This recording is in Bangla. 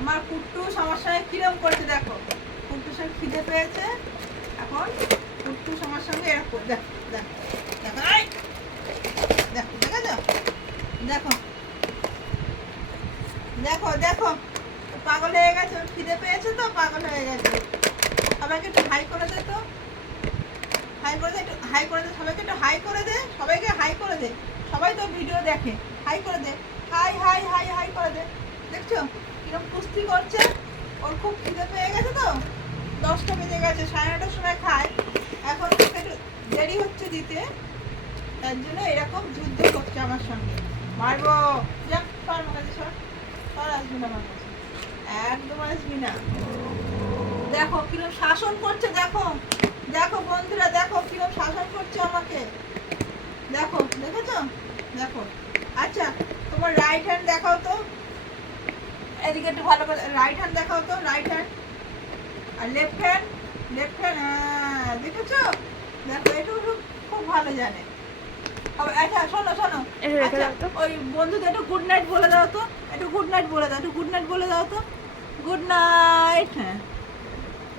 আমার কুট্টুস আমার সঙ্গে কিরম করছে, দেখো। কুট্টুসের খিদে পেয়েছে, এখন কুট্টুস আমার সঙ্গে এরকম দেখো দেখো দেখো দেখো দেখো দেখো দেখো দেখো, পাগল হয়ে গেছে, খিদে পেয়েছে তো, পাগল হয়ে গেছে। সবাইকে একটু হাই করে দে তো। হাই করে দে, একটু হাই করে দে, সবাইকে একটু হাই করে দে, সবাইকে হাই করে দে। সবাই তো ভিডিও দেখে, হাই করে দে, হাই হাই হাই হাই করে দে। দেখছ? কীরকম কুস্তি করছে? ওর খুব খিদে পেয়ে গেছে তো? দশটা বেজে গেছে, সাড়ে নটার সময় খায়। এখন একটু দেরি হচ্ছে দিতে। তার জন্য এরকম যুদ্ধ করছে আমার সঙ্গে। মারবো। যা, সর আমার কাছে, সর। সর, আসবি না আমার কাছে। একদম আসবি না। দেখো কীরকম শাসন করছে, দেখো। দেখো বন্ধুরা, দেখো কীরকম শাসন করছে আমাকে। দেখো, দেখেছ? দেখো। আচ্ছা তোমার রাইট হ্যান্ড দেখাও তো। এদিকে একটু ভালো করে রাইট হ্যান্ড দেখাও তো রাইট হ্যান্ড আর লেফট হ্যান্ড লেফট হ্যান্ড হ্যাঁ দেখেছ? দেখো এটুকু একটু খুব ভালো জানে। আচ্ছা শোনো শোনো। আচ্ছা ওই বন্ধুদের একটু গুড নাইট বলে দাও তো। একটু গুড নাইট বলে দাও একটু গুড নাইট বলে দাও তো। গুড নাইট হ্যাঁ।